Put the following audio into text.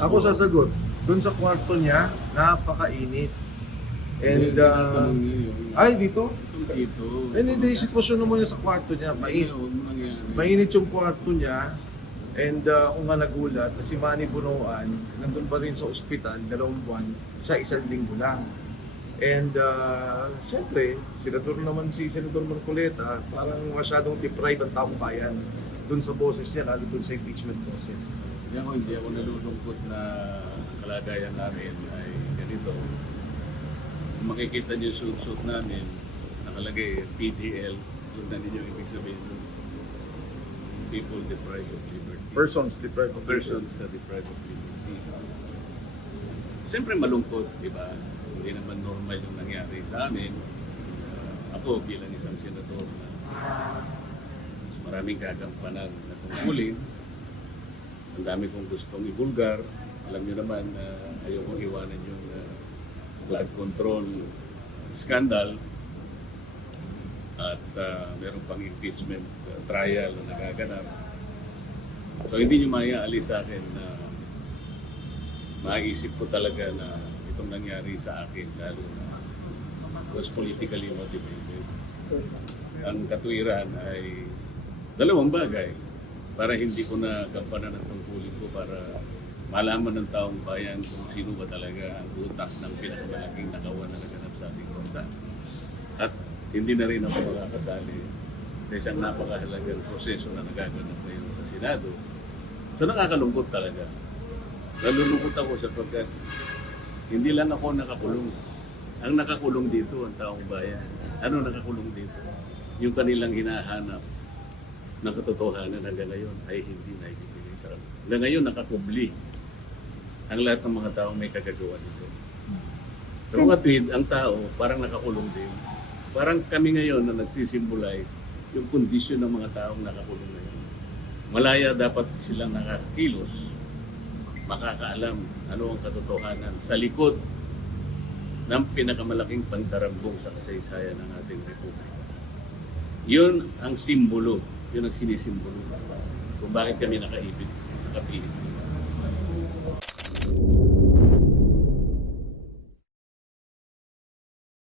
Ako sasagot. Doon sa kwarto niya, napakainit. And, tinatanong niya yun. ay, dito? Itong dito. Hindi, sitwasyon naman niya sa kwarto niya. Huwag mo nangyari. Mainit yung kwarto niya. And kung nga nagulat, na si Manny Bunuan, nandun pa rin sa ospital, 2 buwan, siya 1 linggo lang. And siyempre, senador naman si Senador Marcoleta, parang masyadong deprived ang taong bayan dun sa boses niya, lalo dun sa impeachment process. Hindi ako nalulungkot na kalagayan namin ay ganito. Kung makikita niyo yung suit namin, nakalagay PDL, yung na ninyo ibig sabihin nun. People deprived of liberty. Persons deprived of Persons sa deprived of liberty. Siyempre malungkot, di ba? Hindi naman normal yung nangyari sa amin. Ako bilang isang senador na maraming gagampanan na tungkulin. Ang dami kong gustong ibulgar. Alam niyo naman na ayokong iwanan yung blood control scandal at meron pang impeachment trial na nagaganap. So hindi niyo maaalis sa akin na maisip ko talaga na itong nangyari sa akin lalo na was politically motivated. Ang katwiran ay 2 bagay para hindi ko na gampanan ang tungkulin ko para malaman ng taong bayan kung sino ba talaga ang utak ng pinakamalaking nakawan na naganap sa ating bansa. At hindi na rin ako makakasali sa isang napakahalagang proseso na nagaganap ngayon sa Senado. So nakakalungkot talaga. Nalulungkot ako sapagkat hindi lang ako nakakulong. Ang nakakulong dito ang taong bayan. Ano nakakulong dito? Yung kanilang hinahanap ng katotohanan hanggang ngayon ay hindi naibibigay sa kanila. Hanggang ngayon nakakubli ang lahat ng mga taong may kagagawa nito. Pero katwid, ang tao parang nakakulong din. Parang kami ngayon na nagsisimbolize yung kondisyon ng mga taong nakakulong ngayon. Malaya dapat silang nakakilos, makakaalam ano ang katotohanan sa likod ng pinakamalaking pandarambong sa kasaysayan ng ating republika. Yun ang simbolo, yun ang sinisimbolo kung bakit kami nakaibig, nakapihit.